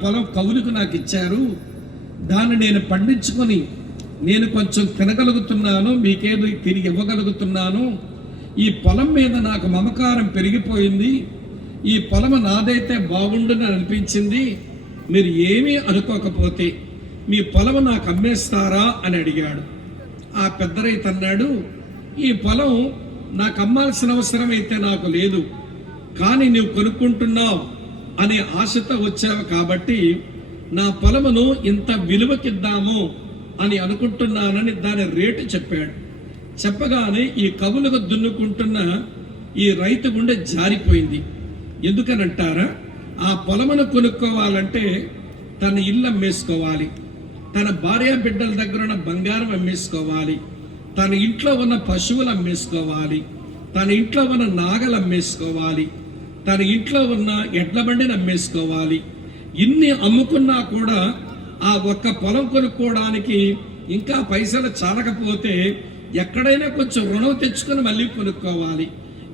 పొలం కవులకు నాకు ఇచ్చారు, దాన్ని నేను పండించుకొని నేను కొంచెం తినగలుగుతున్నాను, మీకేదో తిరిగి ఇవ్వగలుగుతున్నాను. ఈ పొలం మీద నాకు మమకారం పెరిగిపోయింది, ఈ పొలం నాదైతే బాగుండుని అనిపించింది. మీరు ఏమీ అనుకోకపోతే మీ పొలం నాకు అమ్మేస్తారా అని అడిగాడు. ఆ పెద్ద రైతు అన్నాడు, ఈ పొలం నాకు అమ్మాల్సిన అవసరం అయితే నాకు లేదు, కానీ నువ్వు కొనుక్కుంటున్నావు అనే ఆశతో వచ్చావు కాబట్టి నా పొలమును ఇంత విలువకిద్దాము అని అనుకుంటున్నానని దాని రేటు చెప్పాడు. చెప్పగానే ఈ కవులకు దున్నుకుంటున్న ఈ రైతు గుండె జారిపోయింది. ఎందుకనంటారా, ఆ పొలమును కొనుక్కోవాలంటే తన ఇల్లు అమ్మేసుకోవాలి, తన భార్య బిడ్డల దగ్గర ఉన్న బంగారం అమ్మేసుకోవాలి, తన ఇంట్లో ఉన్న పశువులు అమ్మేసుకోవాలి, తన ఇంట్లో ఉన్న నాగలు అమ్మేసుకోవాలి, తన ఇంట్లో ఉన్న ఎడ్ల బండిని అమ్మేసుకోవాలి. ఇన్ని అమ్ముకున్నా కూడా ఆ ఒక్క పొలం కొనుక్కోవడానికి ఇంకా పైసలు చాలకపోతే ఎక్కడైనా కొంచెం రుణం తెచ్చుకొని మళ్ళీ కొనుక్కోవాలి.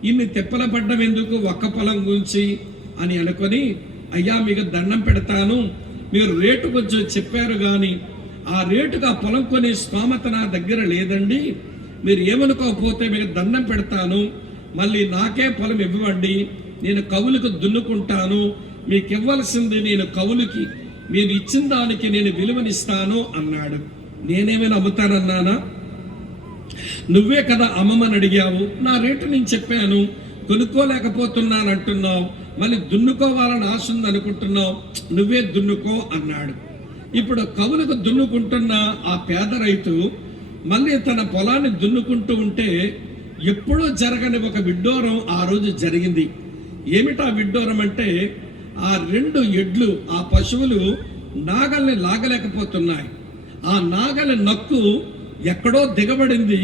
ఇన్ని తిప్పల పడ్డం ఎందుకు ఒక్క పొలం గురించి అని అనుకొని, అయ్యా మీకు దండం పెడతాను, మీరు రేటు కొంచెం చెప్పారు కానీ ఆ రేటుకు ఆ పొలం కొని స్తోమత నా దగ్గర లేదండి, మీరు ఏమనుకోకపోతే మీకు దండం పెడతాను, మళ్ళీ నాకే పొలం ఇవ్వండి, నేను కవులకు దున్నుకుంటాను, మీకు ఇవ్వాల్సింది నేను కవులకి, మీరు ఇచ్చిన దానికి నేను విలువనిస్తాను అన్నాడు. నేనేమైనా అమ్ముతానన్నానా? నువ్వే కదా అమ్మమని అడిగావు, నా రేటు నేను చెప్పాను, కొనుక్కోలేకపోతున్నాను అంటున్నావు, మళ్ళీ దున్నుకోవాలని ఆశ ఉంది అనుకుంటున్నావు, నువ్వే దున్నుకో అన్నాడు. ఇప్పుడు కవులకు దున్నుకుంటున్న ఆ పేద రైతు మళ్ళీ తన పొలాన్ని దున్నుకుంటూ ఉంటే ఎప్పుడూ జరగని ఒక విడ్డూరం ఆ రోజు జరిగింది. ఏమిటా విడ్డూరం అంటే, ఆ 2 ఎడ్లు, ఆ పశువులు నాగల్ని లాగలేకపోతున్నాయి. ఆ నాగలి నక్కు ఎక్కడో దిగబడింది,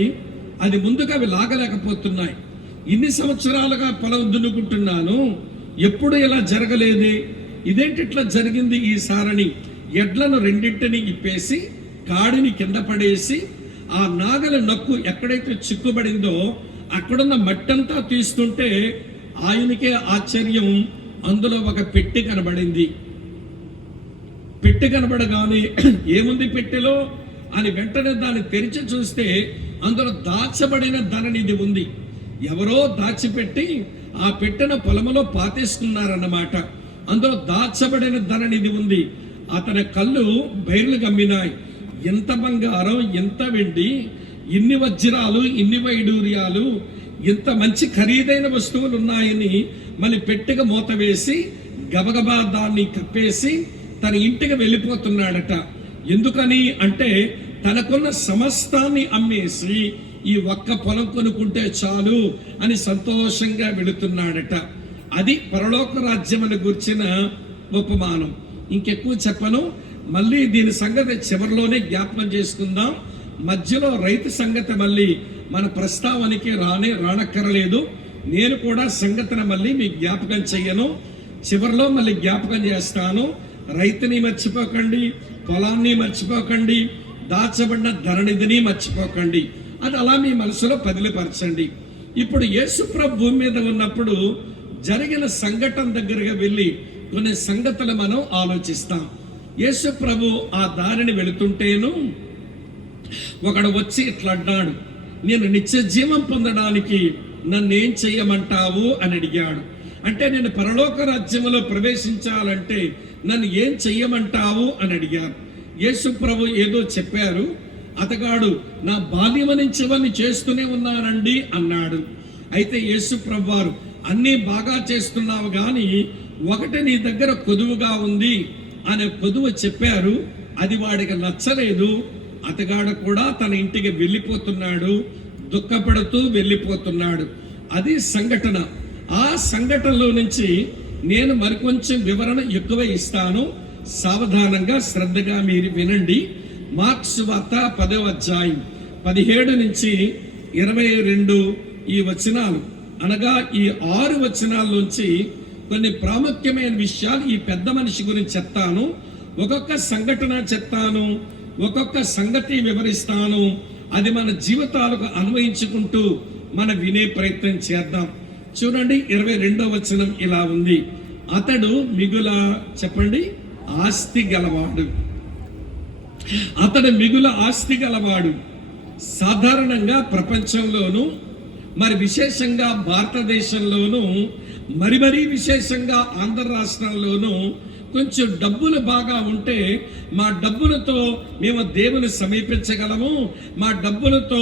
అది ముందుగా అవి లాగలేకపోతున్నాయి. ఇన్ని సంవత్సరాలుగా పొలం దున్నుకుంటున్నాను, ఎప్పుడు ఇలా జరగలేదే, ఇదేంటి ఇట్లా జరిగింది ఈసారని ఎడ్లను 2 ఇప్పేసి కాడిని కింద పడేసి ఆ నాగలి నక్కు ఎక్కడైతే చిక్కుబడిందో అక్కడున్న మట్టంతా తీస్తుంటే ఆయనకే ఆశ్చర్యం, అందులో ఒక పెట్టె కనబడింది. పెట్టె కనబడగానే ఏముంది పెట్టెలో అని వెంటనే దాన్ని తెరిచి చూస్తే అందులో దాచబడిన ధననిధి ఉంది. ఎవరో దాచిపెట్టి ఆ పెట్టెన పొలములో పాతేసుకున్నారన్నమాట. అందులో దాచబడిన ధననిధి ఉంది. అతని కళ్ళు బైర్లు గమ్మినాయి. ఎంత బంగారం, ఎంత వెండి, ఇన్ని వజ్రాలు, ఇన్ని వైడూర్యాలు, ఇంత మంచి ఖరీదైన వస్తువులు ఉన్నాయని మళ్ళీ పెట్టెగా మూత వేసి గబగబా దాన్ని కప్పేసి తన ఇంటికి వెళ్ళిపోతున్నాడట. ఎందుకని అంటే తనకున్న సమస్తాన్ని అమ్మేసి ఈ ఒక్క పొలం కొనుక్కుంటే చాలు అని సంతోషంగా వెళుతున్నాడట. అది పరలోక రాజ్యమును గుర్చిన ఉపమానం. ఇంకెక్కువ చెప్పను, మళ్ళీ దీని సంగతి చివరిలోనే జ్ఞాపకం చేసుకుందాం. మధ్యలో రైతు సంగతి మళ్ళీ మన ప్రస్తావనకి రానక్కరలేదు. నేను కూడా సంగతిని మళ్ళీ మీకు జ్ఞాపకం చెయ్యను, చివరిలో మళ్ళీ జ్ఞాపకం చేస్తాను. రైతుని మర్చిపోకండి, పొలాన్ని మర్చిపోకండి, దాచబడిన ధననిధిని మర్చిపోకండి. అది అలా మీ మనసులో పదిలిపరచండి. ఇప్పుడు యేసు ప్రభు భూమి మీద ఉన్నప్పుడు జరిగిన సంఘటన దగ్గరగా వెళ్ళి కొన్ని సంగతులు మనం ఆలోచిస్తాం. యేసు ప్రభు ఆ దారిని వెళుతుంటేను ఒకడు వచ్చి ఇట్లా అన్నాడు, నేను నిత్య జీవం పొందడానికి నన్నేం చెయ్యమంటావు అని అడిగాడు. అంటే నేను పరలోక రాజ్యంలో ప్రవేశించాలంటే నన్ను ఏం చెయ్యమంటావు అని అడిగారు. యేసు ప్రభు ఏదో చెప్పారు. అతగాడు నా బాల్యం నుంచి ఇవన్నీ చేస్తూనే ఉన్నానండి అన్నాడు. అయితే యేసు ప్రభు వారు అన్నీ బాగా చేస్తున్నావు కానీ ఒకటి నీ దగ్గర కొదువుగా ఉంది అనే కొదువు చెప్పారు. అది వాడికి నచ్చలేదు. అతగాడు కూడా తన ఇంటికి వెళ్ళిపోతున్నాడు, దుఃఖపడుతూ వెళ్ళిపోతున్నాడు. అది సంఘటన. ఆ సంఘటనలో నుంచి నేను మరికొంచెం వివరణ ఎక్కువ ఇస్తాను. సావధానంగా శ్రద్ధగా మీరు వినండి. మార్క్స్ వార్త 10వ అధ్యాయం 17 నుంచి 22 ఈ వచనాలు, అనగా ఈ 6 వచనాల్లోంచి కొన్ని ప్రాముఖ్యమైన విషయాలు ఈ పెద్ద మనిషి గురించి చెప్తాను. ఒక్కొక్క సంఘటన చెప్తాను, ఒక్కొక్క సంగతి వివరిస్తాను. అది మన జీవితాలకు అన్వయించుకుంటూ మన వినే ప్రయత్నం చేద్దాం. చూడండి 22వ వచనం ఇలా ఉంది. అతడు మిగుల చెప్పండి ఆస్తి గలవాడు, అతడు మిగుల ఆస్తి గలవాడు. సాధారణంగా ప్రపంచంలోనూ, మరి విశేషంగా భారతదేశంలోనూ, మరి విశేషంగా ఆంధ్ర రాష్ట్రంలోనూ కొంచెం డబ్బులు బాగా ఉంటే మా డబ్బులతో మేము దేవుని సమీపించగలము, మా డబ్బులతో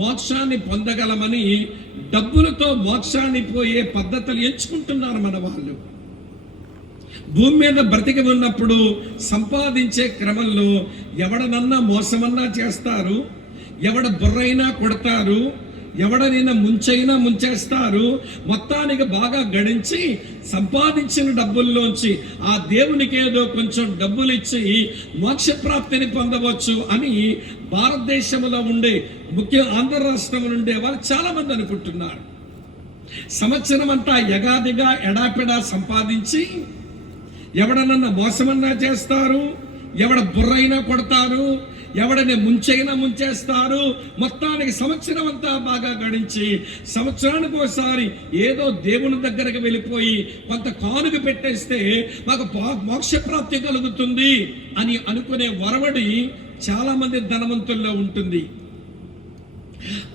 మోక్షాన్ని పొందగలమని డబ్బులతో మోక్షాన్ని పోయే పద్ధతులు ఎంచుకుంటున్నారు మన వాళ్ళు. భూమి మీద బ్రతికి ఉన్నప్పుడు సంపాదించే క్రమంలో ఎవడనన్నా మోసమన్నా చేస్తారు, ఎవడ బుర్రైనా కొడతారు, ఎవడనైనా ముంచేస్తారు. మొత్తానికి బాగా గడించి సంపాదించిన డబ్బుల్లోంచి ఆ దేవునికి ఏదో కొంచెం డబ్బులు ఇచ్చి మోక్షప్రాప్తిని పొందవచ్చు అని భారతదేశంలో ఉండే ముఖ్య ఆంధ్ర రాష్ట్రం నుండే వాళ్ళు చాలా మంది అనుకుంటున్నారు. సంవత్సరం అంతా యగాదిగా ఎడాపెడా సంపాదించి ఎవడనన్నా మోసమన్నా చేస్తారు, ఎవడ బుర్రైనా కొడతారు, ఎవడని ముంచేస్తారు. మొత్తానికి సంవత్సరం అంతా బాగా గడించి సంవత్సరానికి ఒకసారి ఏదో దేవుని దగ్గరకు వెళ్ళిపోయి కొంత కానుక పెట్టేస్తే మాకు మోక్షప్రాప్తి కలుగుతుంది అని అనుకునే వరవడి చాలా మంది ధనవంతుల్లో ఉంటుంది.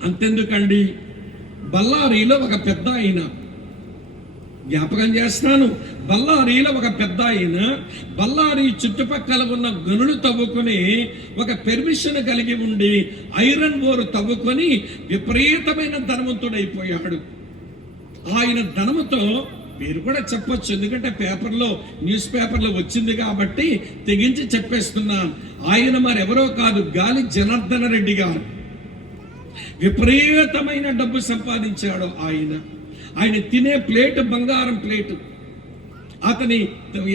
అంతెందుకండి, బళ్ళారిలో ఒక పెద్ద ఆయన, జ్ఞాపకం చేస్తాను, బళ్ళారిలో ఒక పెద్ద ఆయన బళ్ళారి చుట్టుపక్కల ఉన్న గనులు తవ్వుకొని ఒక పెర్మిషన్ కలిగి ఉండి ఐరన్ ఓర్ తవ్వుకొని విపరీతమైన ధనవంతుడైపోయాడు. ఆయన ధనముతో మీరు కూడా చెప్పొచ్చు, ఎందుకంటే న్యూస్ పేపర్లో వచ్చింది కాబట్టి తెగించి చెప్పేస్తున్నాను. ఆయన మరెవరో కాదు, గాలి జనార్దన రెడ్డి గారు. విపరీతమైన డబ్బు సంపాదించాడు ఆయన తినే ప్లేట్ బంగారం ప్లేటు, అతని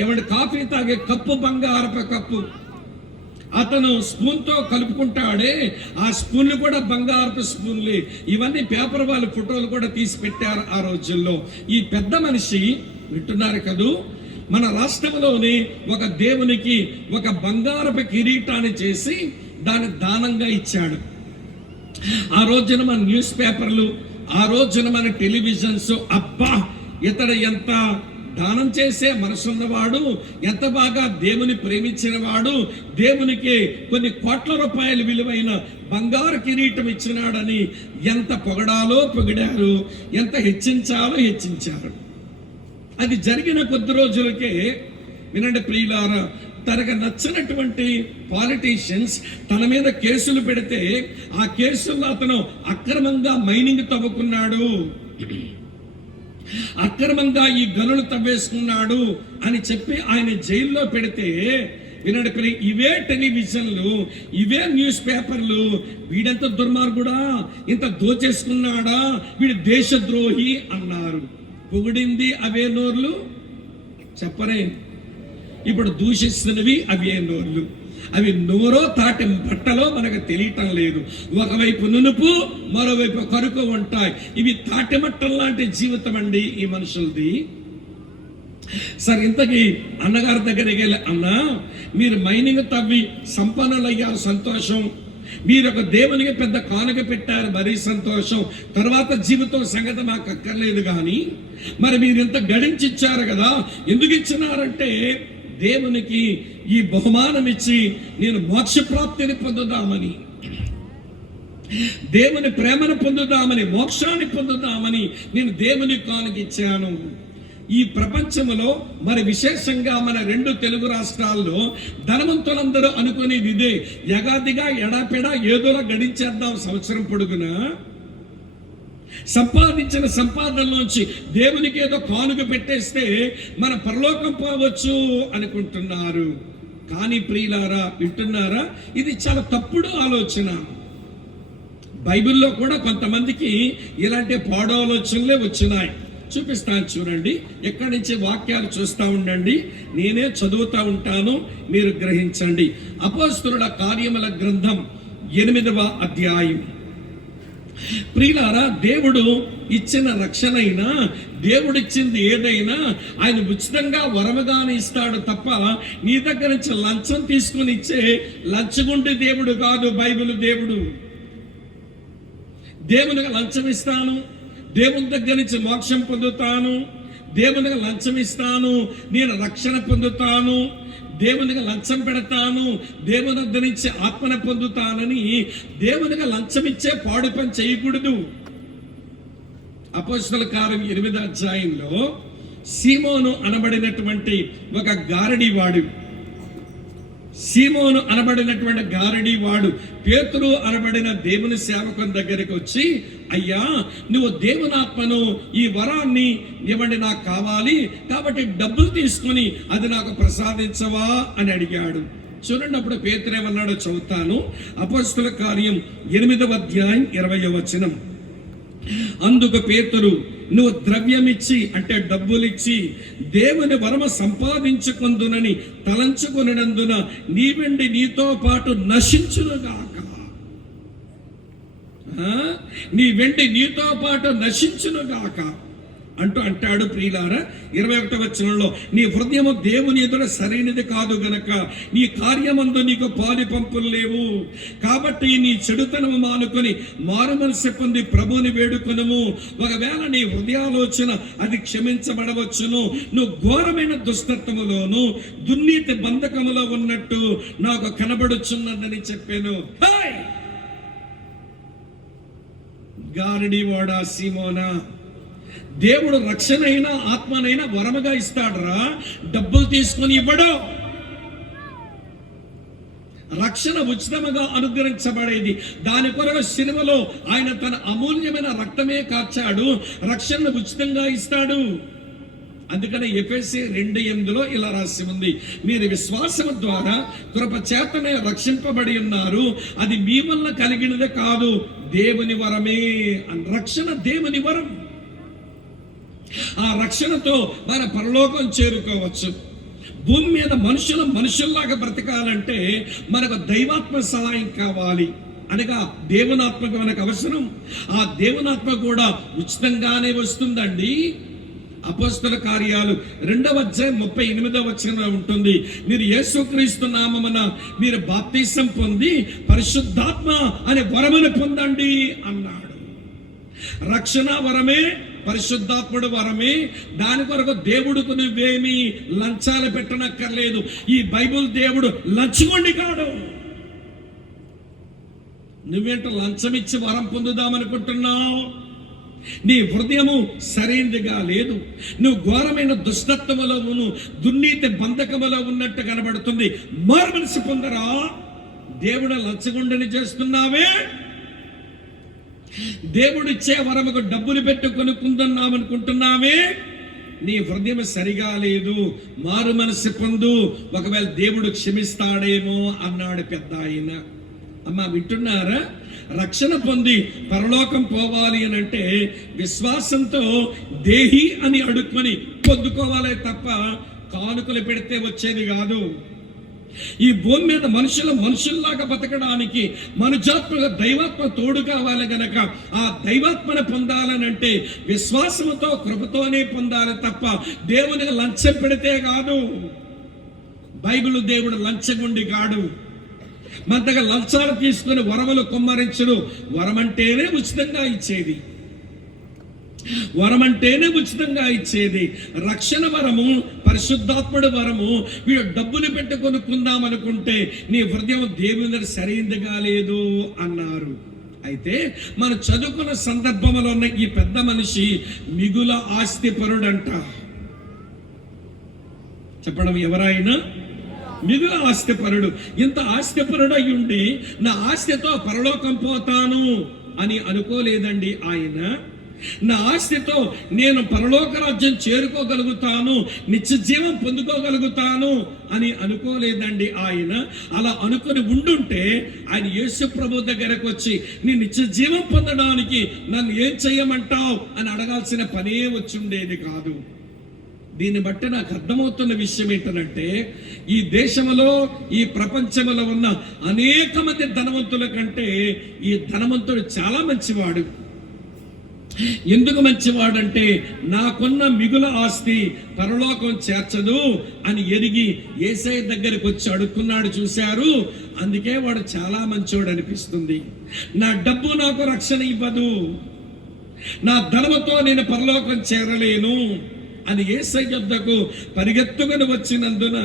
ఎవడి కాఫీ తాగే కప్పు బంగారపు కప్పు, అతను స్పూన్తో కలుపుకుంటాడే ఆ స్పూన్లు కూడా బంగారపు స్పూన్లే. ఇవన్నీ పేపర్ వాళ్ళ ఫోటోలు కూడా తీసి పెట్టారు ఆ రోజుల్లో. ఈ పెద్ద మనిషి వింటున్నారు కదూ, మన రాష్ట్రంలోని ఒక దేవునికి ఒక బంగారపు కిరీటాన్ని చేసి దాన్ని దానంగా ఇచ్చాడు. ఆ రోజున మన న్యూస్ పేపర్లు, ఆ రోజున మన టెలివిజన్స్, అబ్బా ఇతడు ఎంత దానం చేసే మనసున్నవాడు, ఎంత బాగా దేవుని ప్రేమించిన వాడు, దేవునికి కొన్ని కోట్ల రూపాయలు విలువైన బంగారు కిరీటం ఇచ్చినాడని ఎంత పొగడాలో పొగిడారు, ఎంత హెచ్చించాలో హెచ్చించారు. అది జరిగిన కొద్ది రోజులకే వినండి ప్రియులారా, తనకు నచ్చినటువంటి పాలిటీషియన్స్ తన మీద కేసులు పెడితే ఆ కేసుల్లో అతను అక్రమంగా మైనింగ్ తవ్వుకున్నాడు, అక్రమంగా ఈ గనులు తవ్వేసుకున్నాడు అని చెప్పి ఆయన జైల్లో పెడితే వినండి, ఇవే టెలివిజన్లు, ఇవే న్యూస్ పేపర్లు వీడంత దుర్మార్గుడా, ఇంత దోచేసుకున్నాడా, వీడు దేశద్రోహి అన్నారు. పొగిడింది అవే నోర్లు, చెప్పరే. ఇప్పుడు దూషిస్తున్నవి అవే నోర్లు. అవి నోరో తాటి బట్టలో మనకు తెలియటం లేదు. ఒకవైపు నునుపు, మరోవైపు కరుకు ఉంటాయి. ఇవి తాటి మట్టం లాంటి జీవితం అండి ఈ మనుషులది. సరే, ఇంతకీ అన్నగారి దగ్గరికి వెళ్ళి, అన్నా మీరు మైనింగ్ తవ్వి సంపన్నులయ్యారు, సంతోషం. మీరు ఒక దేవునికి పెద్ద కానుక పెట్టారు, మరీ సంతోషం. తర్వాత జీవితం సంగతి మాకు అక్కర్లేదు, కానీ మరి మీరు ఇంత గడించిచ్చారు కదా, ఎందుకు ఇచ్చినారంటే దేవునికి ఈ బహుమానం ఇచ్చి నేను మోక్షప్రాప్తిని పొందుదామని, దేవుని ప్రేమను పొందుదామని, మోక్షాన్ని పొందుదామని నేను దేవుని కానుకిచ్చాను. ఈ ప్రపంచంలో మరి విశేషంగా మన 2 తెలుగు రాష్ట్రాల్లో ధనవంతులందరూ అనుకునేది ఇదే, యగాదిగా ఎడాపెడా ఏదోలా గడించేద్దాం సంవత్సరం పొడుగునా. సంపాదించిన సంపాదనలోంచి దేవునికి ఏదో కానుక పెట్టేస్తే మన పరలోకం పోవచ్చు అనుకుంటున్నారు. కానీ ప్రియులారా, వింటున్నారా, ఇది చాలా తప్పుడు ఆలోచన. బైబిల్లో కూడా కొంతమందికి ఇలాంటి పాడు ఆలోచనలే వచ్చినాయి. చూపిస్తాను చూడండి, ఎక్కడి నుంచి వాక్యాలు చూస్తూ ఉండండి, నేనే చదువుతూ ఉంటాను, మీరు గ్రహించండి. అపోస్తలుల కార్యముల గ్రంథం 8వ అధ్యాయం. ప్రియులారా, దేవుడు ఇచ్చిన రక్షణ అయినా, దేవుడిచ్చింది ఏదైనా ఆయన ఉచితంగా వరముగానే ఇస్తాడు తప్ప నీ దగ్గర నుంచి లంచం తీసుకుని ఇచ్చే లంచగుండి దేవుడు కాదు బైబిల్ దేవుడు. దేవునికి లంచం ఇస్తాను, దేవుని దగ్గర నుంచి మోక్షం పొందుతాను, దేవునికి లంచం ఇస్తాను, నేను రక్షణ పొందుతాను, దేవునిగా లంచం పెడతాను, దేవుని వద్ద నుంచి ఆత్మను పొందుతానని దేవునిగా లంచం ఇచ్చే పాడు పని చేయకూడదు. అపోస్తలుల కార్యం 8వ అధ్యాయంలో సీమోను అనబడినటువంటి ఒక గారడీవాడు, సీమోను అనబడినటువంటి గారడీవాడు పేతురు అనబడిన దేవుని సేవకుని దగ్గరికి వచ్చి, అయ్యా నువ్వు దేవునాత్మను, ఈ వరాన్ని ఇవ్వండి, నాకు కావాలి, కాబట్టి డబ్బులు తీసుకుని అది నాకు ప్రసాదించవా అని అడిగాడు. చూడండి అప్పుడు పేతురు ఏమన్నాడో చదువుతాను. అపోస్తలుల కార్యం 8వ అధ్యాయం 20వ వచనం. అందుకు పేతురు, నువ్వు ద్రవ్యమిచ్చి అంటే డబ్బులిచ్చి దేవుని వరమ సంపాదించుకుందునని తలంచుకొనినందున నీ వెండి నీతో పాటు నశించునుగాక. నీ వెండి నీతో పాటు నశించునుగాక అంటాడు. ప్రియులారా 21వ వచనంలో, నీ హృదయము దేవుని ఎదుట సరైనది కాదు గనక నీ కార్యమందు నీకు పాలి పంపులు లేవు, కాబట్టి నీ చెడుతనము మానుకొని మారు మనసు పొంది ప్రభువుని వేడుకొనుము. ఒకవేళ నీ హృదయాలోచన అది క్షమించబడవచ్చును. నువ్వు ఘోరమైన దుష్టత్వములోను దుర్నీతి బంధకములో ఉన్నట్టు నాకు కనబడుచున్నదని చెప్పాను. గారడీవాడా సీమోనా, దేవుడు రక్షణైనా ఆత్మనైనా వరముగా ఇస్తాడరా, డబ్బులు తీసుకొని ఇవ్వడు. రక్షణ ఉచితముగా అనుగ్రహించబడేది. దాని కొరకు సిలువలో ఆయన తన అమూల్యమైన రక్తమే కార్చాడు, రక్షణను ఉచితంగా ఇస్తాడు. అందుకని ఎఫెసీ 2:8 ఇలా రాసి ఉంది, మీరు విశ్వాసము ద్వారా కృప చేతనే రక్షింపబడి ఉన్నారు, అది మీ వల్ల కలిగినదే కాదు, దేవుని వరమే. రక్షణ దేవుని వరం. ఆ రక్షణతో మన పరలోకం చేరుకోవచ్చు. భూమి మీద మనుషుల్లాగా బ్రతకాలంటే మనకు దైవాత్మ సహాయం కావాలి. అనగా దేవునాత్మకు మనకు అవసరం. ఆ దేవునాత్మ కూడా ఉచితంగానే వస్తుందండి. అపోస్తల కార్యాలు 2వ అధ్యాయం 38వ వచనంలో ఉంటుంది, మీరు యేసుక్రీస్తు నామమున మీరు బాప్తిసం పొంది పరిశుద్ధాత్మ అనే వరమును పొందండి అన్నాడు. రక్షణ వరమే, పరిశుద్ధాత్ముడు వరమే. దాని కొరకు దేవుడికి నువ్వేమీ లంచాలు పెట్టనక్కర్లేదు. ఈ బైబిల్ దేవుడు లంచగొండి కాడు. నువ్వేంటో లంచం ఇచ్చి వరం పొందుదామనుకుంటున్నావు? నీ హృదయము సరైనదిగా లేదు. నువ్వు ఘోరమైన దుష్టత్వములోను దుర్నీతి బంధకములో ఉన్నట్టు కనబడుతుంది. మారు మనసు పొందరా. దేవుడు లంచగొండని చేస్తున్నావే. దేవుడిచ్చే వరముకు డబ్బులు పెట్టి కొనుక్కుంటున్నామనుకుంటున్నావే. నీ హృదయం సరిగా లేదు. మారు మనసు పొందు, ఒకవేళ దేవుడు క్షమిస్తాడేమో అన్నాడు పెద్ద ఆయన. అమ్మా వింటున్నారా? రక్షణ పొంది పరలోకం పోవాలి అని అంటే విశ్వాసంతో దేహి అని అడుక్కొని పొందుకోవాలి తప్ప కానుకలు పెడితే వచ్చేది కాదు. ఈ భూమి మీద మనుషుల్లాగా బతకడానికి మనుజాత్మగా దైవాత్మ తోడు కావాలి గనక ఆ దైవాత్మను పొందాలనంటే విశ్వాసంతో కృపతోనే పొందాలి తప్ప దేవునికి లంచం పెడితే కాదు. బైబిల్ దేవుడు లంచగుండి కాడు. మంతగా లంచాలు తీసుకుని వరములు కుమ్మరించుడు. వరమంటేనే ఉచితంగా ఇచ్చేది. వరమంటేనే ఉచితంగా ఇచ్చేది. రక్షణ వరము, పరిశుద్ధాత్ముడు వరము వీడు డబ్బులు పెట్టి కొనుక్కుందామనుకుంటే నీ హృదయం దేవుని సరైనదిగా లేదు అన్నారు. అయితే మనం చదువుకున్న సందర్భంలో ఉన్న ఈ పెద్ద మనిషి మిగుల ఆస్తిపరుడంట. చెప్పడం ఎవరైనా మిగుల ఆస్తిపరుడు. ఇంత ఆస్తిపరుడు అయి ఉండి నా ఆస్తితో పరలోకం పోతాను అని అనుకోలేదండి ఆయన. నా ఆస్తితో నేను పరలోక రాజ్యం చేరుకోగలుగుతాను, నిత్య జీవం పొందుకోగలుగుతాను అని అనుకోలేదండి ఆయన. అలా అనుకొని ఉండుంటే ఆయన యేసు ప్రభు దగ్గరకు వచ్చి నీ నిత్య జీవం పొందడానికి నన్ను ఏం చెయ్యమంటావు అని అడగాల్సిన పనే వచ్చుండేది కాదు. దీన్ని బట్టి నాకు అర్థమవుతున్న విషయం ఏంటంటే ఈ దేశంలో ఈ ప్రపంచంలో ఉన్న అనేక మంది ధనవంతుల కంటే ఈ ధనవంతుడు చాలా మంచివాడు. ఎందుకు మంచివాడంటే నాకున్న మిగుల ఆస్తి పరలోకం చేర్చదు అని ఎరిగి యేసయ్య దగ్గరికి వచ్చి అడుక్కున్నాడు. చూశారు, అందుకే వాడు చాలా మంచివాడు అనిపిస్తుంది. నా డబ్బు నాకు రక్షణ ఇవ్వదు, నా ధనముతో నేను పరలోకం చేరలేను అని యేసయ్య వద్దకు పరిగెత్తుకొని వచ్చినందున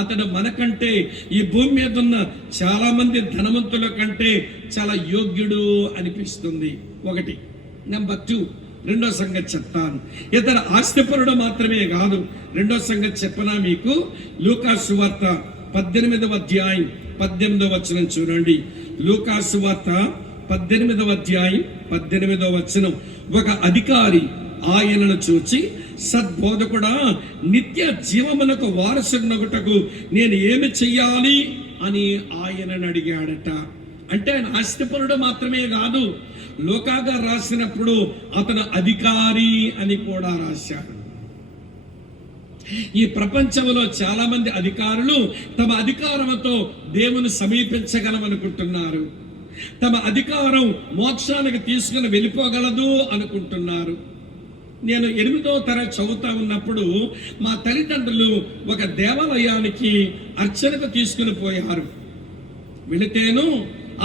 అతడు మనకంటే ఈ భూమి మీద ఉన్న చాలా మంది ధనవంతుల కంటే చాలా యోగ్యుడు అనిపిస్తుంది. ఒకటి. నెంబర్ 2, రెండో సంగతి చెప్తాను. ఇతను ఆస్తిపరుడు మాత్రమే కాదు. రెండో సంగతి చెప్పనా మీకు? లూకాసు సువార్త 18వ అధ్యాయం 18వ వచనం చూడండి. లూకాసు సువార్త 18వ అధ్యాయం 18వ వచనం. ఒక అధికారి ఆయనను చూచి, సద్బోధకుడా, నిత్య జీవమునకు వారసునగుటకు నేను ఏమి చెయ్యాలి అని ఆయనను అడిగాడట. అంటే ఆయన ఆస్తిపరుడు మాత్రమే కాదు, లూకాగా రాసినప్పుడు అతను అధికారి అని కూడా రాశాడు. ఈ ప్రపంచంలో చాలా మంది అధికారులు తమ అధికారంతో దేవుని సమీపించగలమనుకుంటున్నారు. తమ అధికారం మోక్షానికి తీసుకుని వెళ్ళిపోగలదు అనుకుంటున్నారు. నేను 8వ తరగతి చదువుతా ఉన్నప్పుడు మా తల్లిదండ్రులు ఒక దేవాలయానికి అర్చనకు తీసుకుని పోయారు. వెళితేను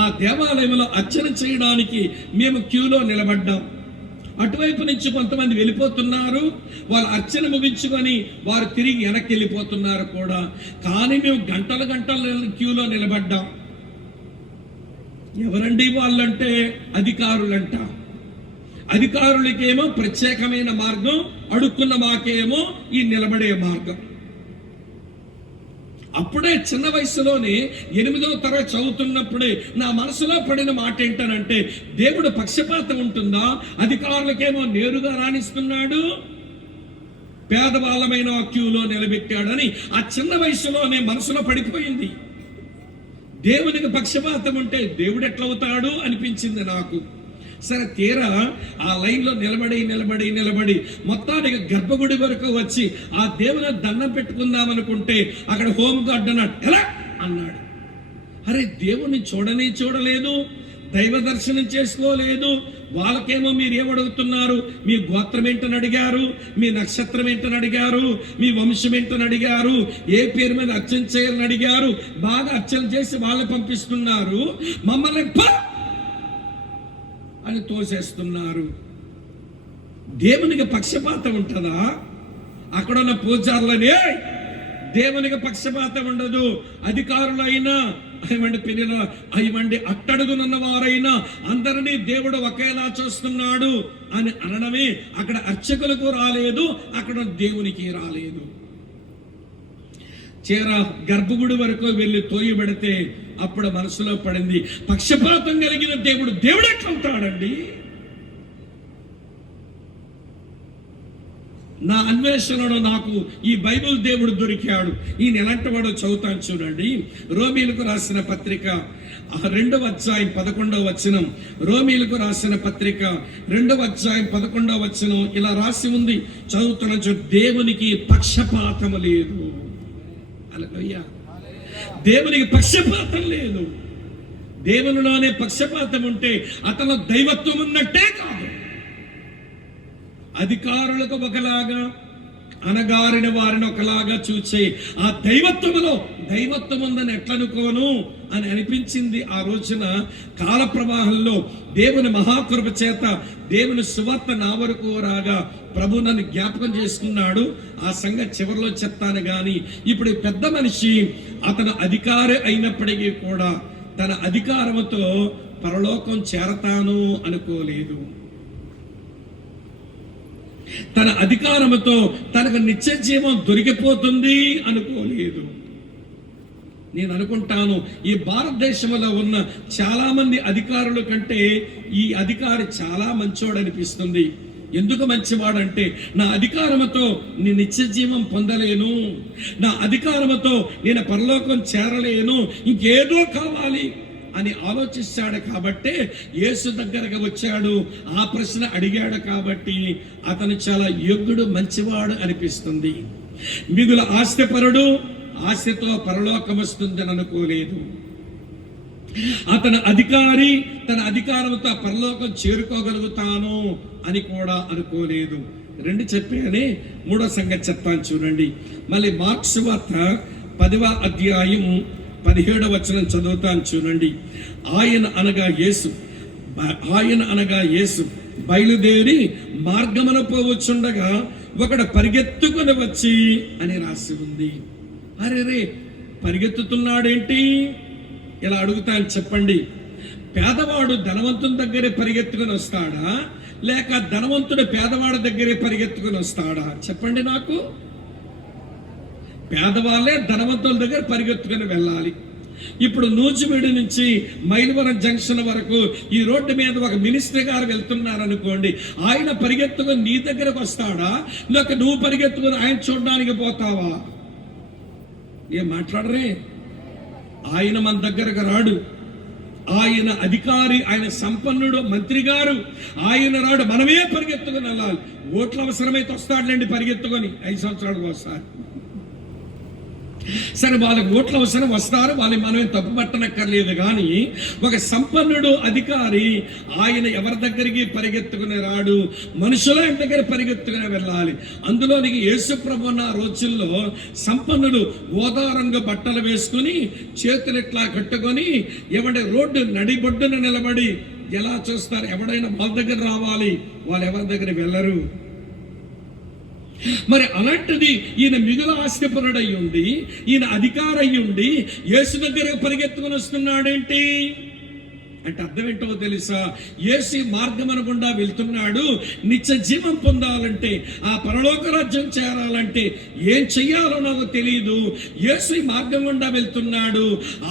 ఆ దేవాలయంలో అర్చన చేయడానికి మేము క్యూలో నిలబడ్డాం. అటువైపు నుంచి కొంతమంది వెళ్ళిపోతున్నారు. వాళ్ళు అర్చన ముగించుకొని వారు తిరిగి వెనక్కి వెళ్ళిపోతున్నారు కూడా. కానీ మేము గంటల క్యూలో నిలబడ్డాం. ఎవరండి వాళ్ళంటే అధికారులంట. అధికారులకేమో ప్రత్యేకమైన మార్గం, అడుక్కున్న మాకేమో ఈ నిలబడే మార్గం. అప్పుడే చిన్న వయసులోనే 8వ తరగతి చదువుతున్నప్పుడే నా మనసులో పడిన మాట ఏంటనంటే, దేవుడు పక్షపాతం ఉంటుందా? అధికారులకేమో నేరుగా రాణిస్తున్నాడు, పేదవాళ్ళమైన క్యూలో నిలబెట్టాడని ఆ చిన్న వయసులోనే మనసులో పడిపోయింది. దేవునికి పక్షపాతం ఉంటే దేవుడు ఎట్లవుతాడు అనిపించింది నాకు. సరే, తీరా ఆ లైన్లో నిలబడి మొత్తానికి గర్భగుడి వరకు వచ్చి ఆ దేవుని దండం పెట్టుకుందామనుకుంటే అక్కడ హోమ్ గార్డ్ అన్నాడు, ఎలా అన్నాడు. అరే, దేవుని చూడలేదు, దైవ దర్శనం చేసుకోలేదు. వాళ్ళకేమో మీరు ఏమడుగుతున్నారు? మీ గోత్రం ఏంటని అడిగారు, మీ నక్షత్రం ఏంటని అడిగారు, మీ వంశం ఏంటని అడిగారు, ఏ పేరు మీద అర్చన చేయాలని అడిగారు. బాగా అర్చన చేసి వాళ్ళు పంపిస్తున్నారు, మమ్మల్ని అని తోసేస్తున్నారు. దేవునికి పక్షపాతం ఉంటుందా? అక్కడున్న పూజారులనే దేవునికి పక్షపాతం ఉండదు. అధికారులైనా అట్టడుగునున్న వారైనా అందరినీ దేవుడు ఒకేలా చూస్తున్నాడు అని అనడమే అక్కడ అర్చకులకు రాలేదు, అక్కడ దేవునికి రాలేదు. గర్భగుడి వరకు వెళ్ళి తోయబెడితే అప్పుడు మనసులో పడింది, పక్షపాతం కలిగిన దేవుడు ఎట్లా ఉంటాడండి? నా అన్వేషణలో నాకు ఈ బైబిల్ దేవుడు దొరికాడు. ఈయన ఎలాంటి వాడో చదువుతాను చూడండి. రోమీలకు రాసిన పత్రిక 2వ అధ్యాయం 11వ వచనం. రోమీలకు రాసిన పత్రిక 2వ అధ్యాయం 11వ వచనం ఇలా రాసి ఉంది. చదువుతున్న దేవునికి పక్షపాతం లేదు. హల్లెలూయా. దేవునికి పక్షపాతం లేదు. దేవునిలోనే పక్షపాతం ఉంటే అతను దైవత్వం ఉన్నట్టే కాదు. అధికారులకు ఒకలాగా, అనగారిన వారిని ఒకలాగా చూచే ఆ దైవత్వం ఉందని ఎట్లనుకోను అని అనిపించింది. ఆ రోజున కాల ప్రవాహంలో దేవుని మహాకృప చేత దేవుని సువార్త నా వరకు రాగా ప్రభు నన్ను జ్ఞాపకం చేసుకున్నాడు. ఆ సంగతి చివరిలో చెప్తాను. కానీ ఇప్పుడు పెద్ద మనిషి అతను అధికారి అయినప్పటికీ కూడా తన అధికారముతో పరలోకం చేరతాను అనుకోలేదు. తన అధికారముతో తనకు నిత్య జీవం దొరికిపోతుంది అనుకోలేదు. నేను అనుకుంటాను, ఈ భారతదేశంలో ఉన్న చాలా మంది అధికారుల కంటే ఈ అధికారి చాలా మంచోడు అనిపిస్తుంది. ఎందుకు మంచివాడంటే, నా అధికారముతో నేను నిత్య జీవం పొందలేను, నా అధికారముతో నేను పరలోకం చేరలేను, ఇంకేదో కావాలి అని ఆలోచిస్తాడు. కాబట్టి యేసు దగ్గరకు వచ్చాడు, ఆ ప్రశ్న అడిగాడు. కాబట్టి అతను చాలా యోగ్యుడు, మంచివాడు అనిపిస్తుంది. మిగుల ఆస్తిపరుడు, ఆస్తితో పరలోకం వస్తుందని అనుకోలేదు. అతను అధికారి, తన అధికారంతో పరలోకం చేరుకోగలుగుతాను అని కూడా అనుకోలేదు. 2 చెప్పానే 3వ సంగతి చెప్తాను చూడండి. మళ్ళీ మార్క్స్ వార్త 10వ అధ్యాయం 17వ వచనం చదువుతాను చూడండి. ఆయన అనగా యేసు బయలుదేరి మార్గమున పోవచ్చుండగా ఒకడు పరిగెత్తుకొని వచ్చి అని రాసి ఉంది. అరే, పరిగెత్తుతున్నాడేంటి? ఇలా అడుగుతాను, చెప్పండి. పేదవాడు ధనవంతుని దగ్గరే పరిగెత్తుకుని వస్తాడా, లేక ధనవంతుడు పేదవాడి దగ్గరే పరిగెత్తుకుని వస్తాడా? చెప్పండి నాకు. పేదవాళ్ళే ధనవంతుల దగ్గర పరిగెత్తుకుని వెళ్ళాలి. ఇప్పుడు నూజివీడు నుంచి మైలవరం జంక్షన్ వరకు ఈ రోడ్డు మీద ఒక మినిస్టర్ గారు వెళ్తున్నారు అనుకోండి, ఆయన పరిగెత్తుకుని నీ దగ్గరకు వస్తాడా, లేక నువ్వు పరిగెత్తుకుని ఆయన చూడడానికి పోతావా? ఏం మాట్లాడరే? ఆయన మన దగ్గరకు రాడు. ఆయన అధికారి, ఆయన సంపన్నుడు, మంత్రి గారు, ఆయన రాడు. మనమే పరిగెత్తుకుని వెళ్ళాలి. ఓట్లు అవసరమైతే వస్తాడులేండి పరిగెత్తుకొని, 5 సంవత్సరాలకు వస్తారు. సరే, వాళ్ళకి ఓట్ల అవసరం వస్తారు, వాళ్ళని మనమే తప్పు పట్టనక్కర్లేదు. కానీ ఒక సంపన్నుడు అధికారి ఆయన ఎవరి దగ్గరికి పరిగెత్తుకుని రాడు, మనుషుల దగ్గర పరిగెత్తుకుని వెళ్ళాలి. అందులోనికి యేసుప్రభు ఆ రోజుల్లో సంపన్నుడు ఓదారంగా బట్టలు వేసుకుని చేతులు ఇట్లా కట్టుకొని రోడ్డు నడిబొడ్డున నిలబడి ఎలా చూస్తారు? ఎవడైనా వాళ్ళ దగ్గర రావాలి, వాళ్ళు ఎవరి దగ్గర వెళ్ళరు. మరి అలాంటిది ఈయన మిగుల ఆస్తిపరుడై ఉండి, ఈయన అధికారై ఉండి యేసు దగ్గర పరిగెత్తుకుని వస్తున్నాడేంటి అంటే అర్థం ఏంటో తెలుసా? యేసు మార్గం గుండా వెళ్తున్నాడు. నిత్య జీవం పొందాలంటే, ఆ పరలోక రాజ్యం చేరాలంటే ఏం చెయ్యాలో నాకు తెలియదు. యేసు మార్గం గుండా వెళ్తున్నాడు,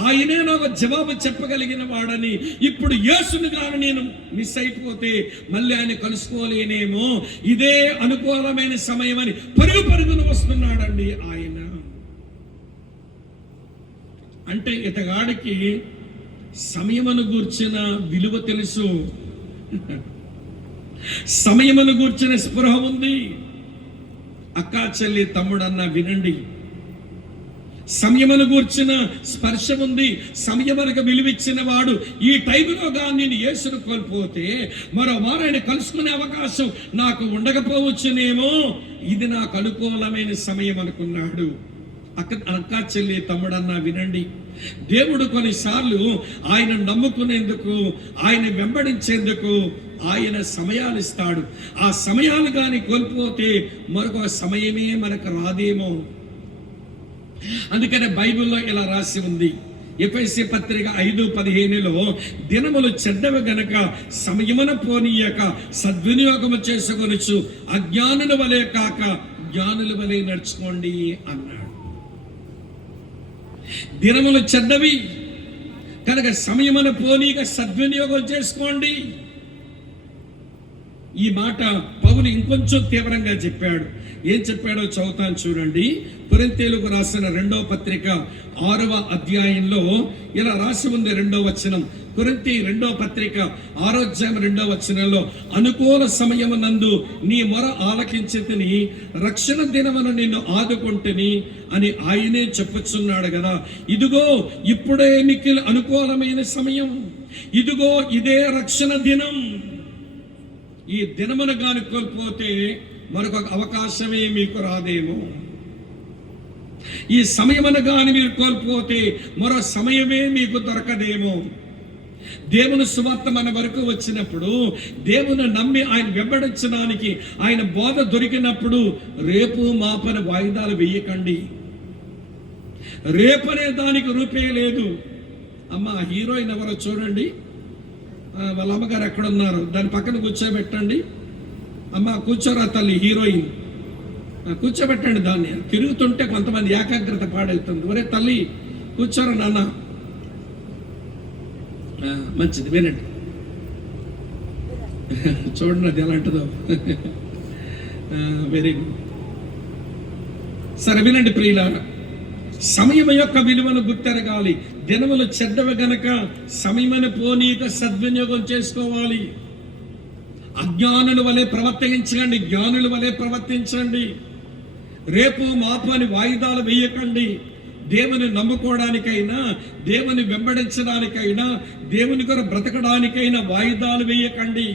ఆయనే నాకు జవాబు చెప్పగలిగిన వాడని. ఇప్పుడు యేసుని గాని నేను మిస్ అయిపోతే మళ్ళీ ఆయన కలుసుకోలేనేమో, ఇదే అనుకూలమైన సమయం అని పరుగున వస్తున్నాడండి ఆయన. అంటే ఇతగాడికి సమయమును గూర్చిన విలువ తెలుసు, సమయమును గూర్చిన స్పృహ ఉంది. అక్క చెల్లి తమ్ముడన్న వినండి, సమయమును గూర్చిన స్పర్శ ఉంది. సమయమునకు విలువిచ్చిన వాడు ఈ టైంలో కానీ నేను యేసును కోల్పోతే మరో వారాన్ని కలుసుకునే అవకాశం నాకు ఉండకపోవచ్చునేమో, ఇది నాకు అనుకూలమైన సమయం అనుకున్నాడు. అక్క చెల్లి తమ్ముడన్నా వినండి, దేవుడు కొన్నిసార్లు ఆయన నమ్ముకునేందుకు, ఆయన వెంబడించేందుకు ఆయన సమయాలు ఇస్తాడు. ఆ సమయాలు కానీ కోల్పోతే మరొక సమయమే మనకు రాదేమో. అందుకనే బైబిల్లో ఇలా రాసి ఉంది, ఎఫెసీ పత్రిక 5:15లో, దినములు చెడ్డవి గనక సమయమున పోనీయక సద్వినియోగము చేసుకొనుచు అజ్ఞానుల వలె కాక జ్ఞానుల వలె నడుచుకోండి అన్నాడు. దినములు చెడ్డవి కనుక సమయమున పోనీక సద్వినియోగం చేసుకోండి. ఈ మాట పౌలు ఇంకొంచెం తీవ్రంగా చెప్పాడు. ఏం చెప్పాడో చదువుతాను చూడండి. కొరింథీయులకు రాసిన 2వ పత్రిక 6వ అధ్యాయంలో ఇలా రాసి ఉంది, 2వ వచనం. కొరింథీ 2వ పత్రిక 6వ అధ్యాయం 2వ వచనంలో, అనుకూల సమయమునందు నీ మొర ఆలకించితిని, రక్షణ దినమున నిన్ను ఆదుకుంటుని అని ఆయనే చెప్పుచున్నాడు కదా. ఇదిగో ఇప్పుడే మిక్కిలి అనుకూలమైన సమయం, ఇదిగో ఇదే రక్షణ దినం. ఈ దినమును గాని కోల్పోతే మరొక అవకాశమే మీకు రాదేమో. ఈ సమయమును గాని మీరు కోల్పోతే మరో సమయమే మీకు దొరకదేమో. దేవుని సువార్త మన వరకు వచ్చినప్పుడు, దేవుని నమ్మి ఆయన వెంబడించడానికి ఆయన బోధ దొరికినప్పుడు రేపు మాపన వాయిదాలు వేయకండి. రేపనే దానికి రూపే లేదు. అమ్మ హీరోయిన్ ఎవరో చూడండి, వాళ్ళ అమ్మగారు ఎక్కడున్నారు, దాని పక్కన కూర్చోబెట్టండి. అమ్మ కూర్చోరా తల్లి, హీరోయిన్ కూర్చోబెట్టండి. దాన్ని తిరుగుతుంటే కొంతమంది ఏకాగ్రత పాడవుతుంది. ఒరే తల్లి కూర్చోరా నాన్న. మంచిది, వినండి, చూడండి అది ఎలా అంటుందో. Very good. సరే వినండి ప్రియులారా, సమయం యొక్క విలువను గుర్తెరగాలి. దినములు చెడ్డవి గనక సమయమును పోనీక సద్వినియోగం చేసుకోవాలి. అజ్ఞానుల వలె ప్రవర్తించండి, జ్ఞానుల వలె ప్రవర్తించండి. రేపు మాపు అని వాయిదాలు వేయకండి. దేవుని నమ్ముకోవడానికైనా, దేవుని వెంబడించడానికైనా, దేవుని కొరకు బ్రతకడానికైనా వాయిదాలు వేయకండి.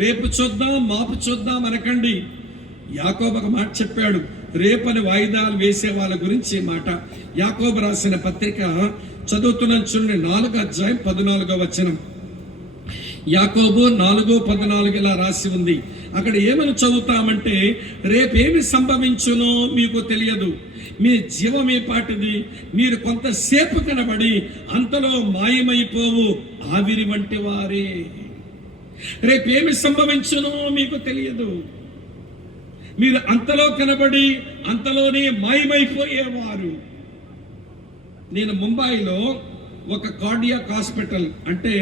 రేపు చూద్దాం, మాపు చూద్దాం అనకండి. యాకోబు ఒక మాట చెప్పాడు, రేపని వాయిదాలు వేసే వాళ్ళ గురించి మాట. యాకోబు రాసిన పత్రిక చదువుతున్నాను చూడండి, 4వ అధ్యాయం 14వ వచనం. యాకోబు 4:14 ఇలా రాసి ఉంది, అక్కడ ఏమని చదువుతామంటే, రేపేమి సంభవించునో మీకు తెలియదు, మీ జీవమే పాటిది, మీరు కొంతసేపు కనబడి అంతలో మాయమైపోవు ఆవిరి వంటి వారే. రేపేమి సంభవించునో మీకు తెలియదు, మీరు అంతలో కనబడి అంతలోనే మాయమైపోయేవారు. నేను ముంబైలో ఒక కార్డియాక్ హాస్పిటల్, అంటే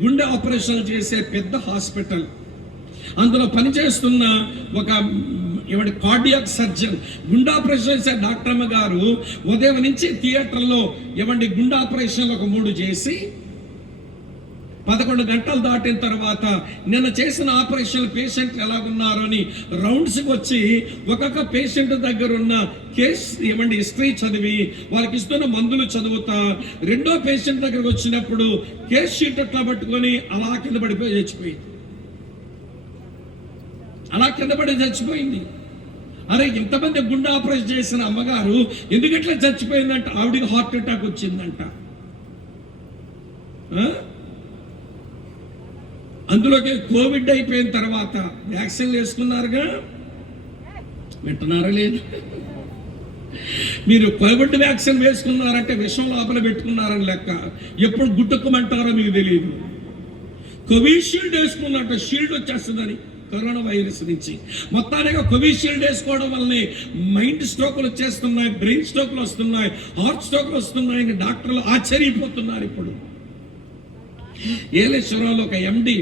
గుండె ఆపరేషన్ చేసే పెద్ద హాస్పిటల్, అందులో పనిచేస్తున్న ఒక కార్డియాక్ సర్జన్, గుండె ఆపరేషన్ చేసే డాక్టర్ అమ్మ గారు ఉదయం నుంచి థియేటర్లో గుండె ఆపరేషన్లు ఒక 3 చేసి 11 గంటలు దాటిన తర్వాత నిన్న చేసిన ఆపరేషన్ పేషెంట్లు ఎలాగున్నారు అని రౌండ్స్కి వచ్చి ఒక్కొక్క పేషెంట్ దగ్గర ఉన్న కేస్ హిస్టరీ చదివి వాళ్ళకి ఇస్తున్న మందులు చదువుతా, రెండో పేషెంట్ దగ్గరకు వచ్చినప్పుడు కేస్ షీట్ అట్లా పట్టుకొని అలా కింద పడిపోయి చచ్చిపోయింది. అలా కింద పడి చచ్చిపోయింది. అరే, ఇంతమంది గుండె ఆపరేషన్ చేసిన అమ్మగారు ఎందుకట్లా చచ్చిపోయిందంట? ఆవిడికి హార్ట్ అటాక్ వచ్చిందంట. అందులోకి కోవిడ్ అయిపోయిన తర్వాత వ్యాక్సిన్లు వేసుకున్నారుగా, వింటున్నారా లేదు? మీరు కోవిడ్ వ్యాక్సిన్ వేసుకున్నారంటే విషం లోపల పెట్టుకున్నారని లెక్క. ఎప్పుడు గుట్టుకోమంటారో మీకు తెలియదు. కోవిషీల్డ్ వేసుకున్నట్టు షీల్డ్ వచ్చేస్తుందని కరోనా వైరస్ నుంచి. మొత్తానికి కోవిషీల్డ్ వేసుకోవడం వల్లనే మైండ్ స్ట్రోకులు వచ్చేస్తున్నాయి, బ్రెయిన్ స్ట్రోకులు వస్తున్నాయి, హార్ట్ స్ట్రోకులు వస్తున్నాయి. ఇంకా డాక్టర్లు ఆశ్చర్యపోతున్నారు. ఇప్పుడు ఏలేశ్వరంలో ఒక ఎండి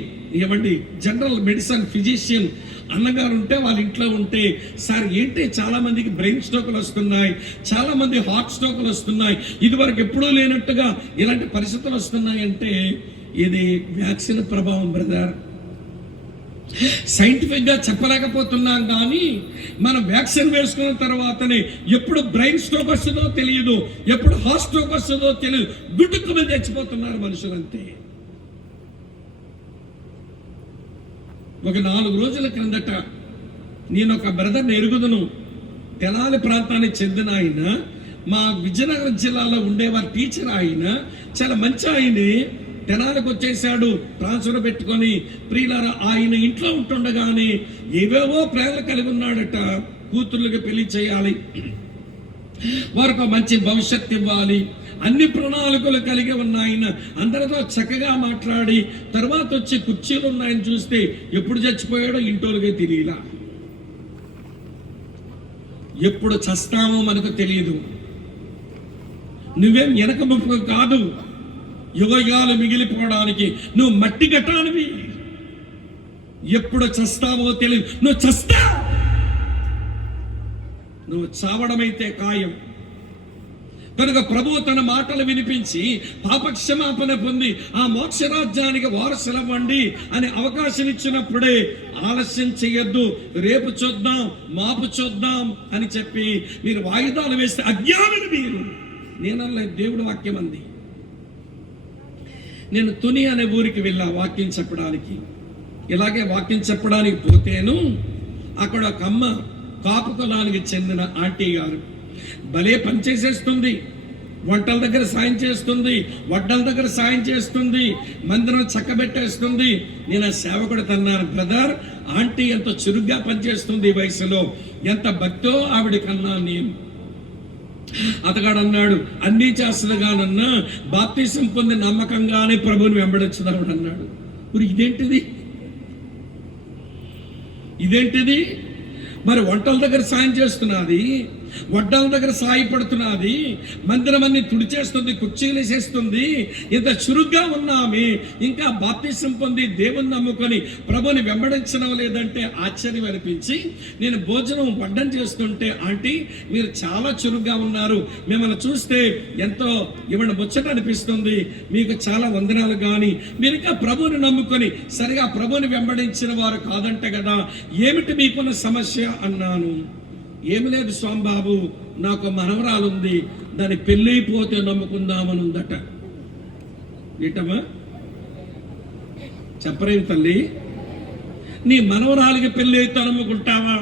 జనరల్ మెడిసిన్ ఫిజిషియన్ అన్నగారు ఉంటే, వాళ్ళ ఇంట్లో ఉంటే, సార్ ఏంటి చాలా మందికి బ్రెయిన్ స్ట్రోకులు వస్తున్నాయి, చాలా మంది హార్ట్ స్ట్రోకులు వస్తున్నాయి, ఇదివరకు ఎప్పుడూ లేనట్టుగా ఇలాంటి పరిస్థితులు వస్తున్నాయంటే ఇది వ్యాక్సిన్ ప్రభావం బ్రదర్. సైంటిఫిక్ గా చెప్పలేకపోతున్నాం, కానీ మనం వ్యాక్సిన్ వేసుకున్న తర్వాతనే ఎప్పుడు బ్రెయిన్ స్ట్రోక్ వస్తుందో తెలియదు, ఎప్పుడు హార్ట్ స్ట్రోక్ వస్తుందో తెలియదు, గుడ్డుకు మీద చచ్చిపోతున్నారు మనుషులంతే. ఒక 4 రోజుల క్రిందట నేను ఒక బ్రదర్ని ఎరుగుదును, తెనాలి ప్రాంతానికి చెందిన ఆయన, మా విజయనగరం జిల్లాలో ఉండేవారు, టీచర్ ఆయన, చాలా మంచి ఆయన్ని. తెనాలకు వచ్చేసాడు ట్రాన్స్ఫర్ పెట్టుకొని. ప్రియులారా, ఆయన ఇంట్లో ఉంటుండగానే ఏవేవో ప్రేమలు కలిగి ఉన్నాడట. కూతుర్లకు పెళ్లి చేయాలి, వారికి మంచి భవిష్యత్తు ఇవ్వాలి, అన్ని ప్రణాళికలు కలిగి ఉన్న ఆయన అందరితో చక్కగా మాట్లాడి తర్వాత వచ్చి కుర్చీలు ఉన్నాయని చూస్తే ఎప్పుడు చచ్చిపోయాడో ఇంటోలుగా తెలియలా. ఎప్పుడు చస్తామో మనకు తెలియదు. నువ్వేం వెనక ముప్పు కాదు, యుగయాలు మిగిలిపోవడానికి నువ్వు మట్టి గట్టానివి. ఎప్పుడు చస్తావో తెలియదు. నువ్వు చస్తావు, నువ్వు చావడమైతే ఖాయం. కనుక ప్రభువు తన మాటలు వినిపించి పాపక్షమాపణ పొంది ఆ మోక్షరాజ్యానికి వారసులవ్వండి అని అవకాశం ఇచ్చినప్పుడే ఆలస్యం చేయొద్దు. రేపు చూద్దాం, మాపు చూద్దాం అని చెప్పి మీరు వాయిదాలు వేస్తే అజ్ఞానులు మీరు. నేనలేదు, దేవుడు వాక్యం అంది. నేను తుని అనే ఊరికి వెళ్ళా వాక్యం చెప్పడానికి. ఇలాగే వాక్యం చెప్పడానికి పోతేను అక్కడ ఒక అమ్మ, కాపు కులానికి చెందిన ఆంటీ గారు, భలే పనిచేసేస్తుంది. వంటల దగ్గర సాయం చేస్తుంది, వడ్డల దగ్గర సాయం చేస్తుంది, మందిరం చక్కబెట్టేస్తుంది. నేను ఆ సేవకుడు తన్నాను, బ్రదర్, ఆంటీ ఎంత చురుగ్గా పనిచేస్తుంది ఈ వయసులో, ఎంత భక్తో ఆవిడ కన్నా నేను. అతగాడు అన్నాడు, అన్నీ చేస్తుంది కానన్నా బాప్తిసం పొంది నమ్మకంగానే ప్రభుని వెంబడించుదాడు అన్నాడు. ఇదేంటిది? మరి వంటల దగ్గర సాయం చేస్తున్నది, వడ్డల దగ్గర సాయపడుతున్నది, మందిరం అన్ని తుడిచేస్తుంది, కుర్చీలు వేసేస్తుంది, ఇంత చురుగ్గా ఉన్నామే, ఇంకా బాప్తిసం పొంది దేవుని నమ్ముకొని ప్రభుని వెంబడించడం లేదంటే ఆశ్చర్యం అనిపించి నేను భోజనం వడ్డం చేస్తుంటే, ఆంటీ మీరు చాలా చురుగ్గా ఉన్నారు, మిమ్మల్ని చూస్తే ఎంతో ముచ్చట అనిపిస్తుంది, మీకు చాలా వందనాలు. కానీ మీరు ఇంకా ప్రభుని నమ్ముకొని సరిగా ప్రభుని వెంబడించిన వారు కాదంటే కదా, ఏమిటి మీకున్న సమస్య అన్నాను. ఏమి లేదు స్వామిబాబు, నాకు మనవరాలు ఉంది, దాని పెళ్ళైపోతే నమ్ముకుందామని ఉందట. ఏంటమ్మా చెప్పరేమి తల్లి? నీ మనవరాలికి పెళ్ళి అయితే నమ్ముకుంటావా?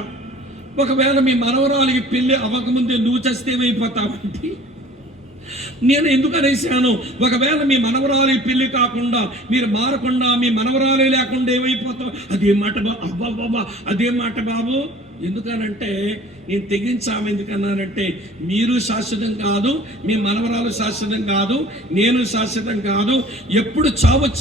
ఒకవేళ మీ మనవరాలికి పెళ్ళి అవ్వకముందే నువ్వు చస్తే ఏమైపోతావంటే నేను ఎందుకు అనేసాను, ఒకవేళ మీ మనవరాలి పెళ్లి కాకుండా మీరు మారకుండా మీ మనవరాలే లేకుండా ఏమైపోతావు, అదే మాట అబ్బాబ్బా అదే మాట బాబు. ఎందుకనంటే నేను తెగించాము, ఎందుకన్నానంటే మీరు శాశ్వతం కాదు, మీ మనవరాలు శాశ్వతం కాదు, నేను శాశ్వతం కాదు. ఎప్పుడు చావచ్చ